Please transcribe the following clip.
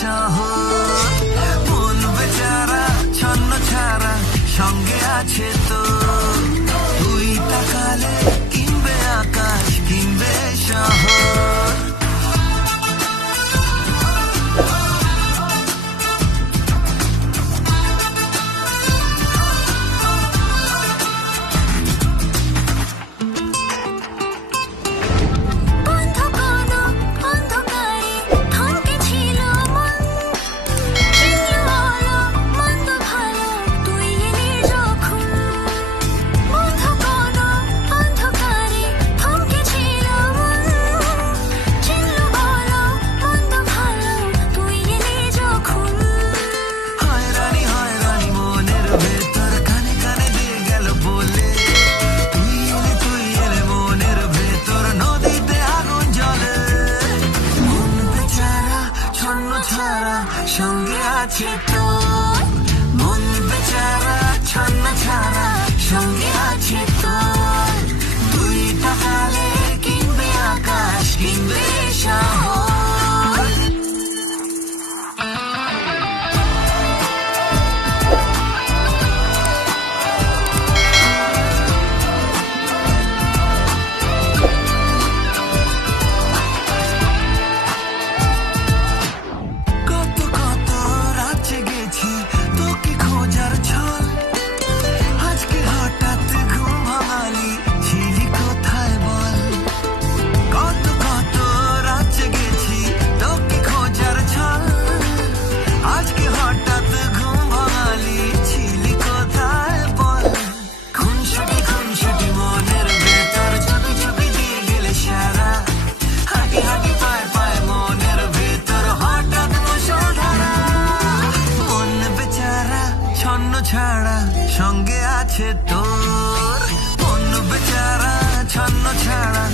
শহর। মন বেচারা ছন্ন ছাড়া সঙ্গে আছে তো, তুই তাকালে কিনবে আকাশ কিনবে শহর। সঙ্গে আছে তো, মন বেচারা ছন্ন ছাড়া সঙ্গে আছে তো, তুই তাকালে কিনবে আকাশ কিনবে শহর। ছাড়া সঙ্গে আছে তোর, মন বেচারা ছন্ন ছাড়া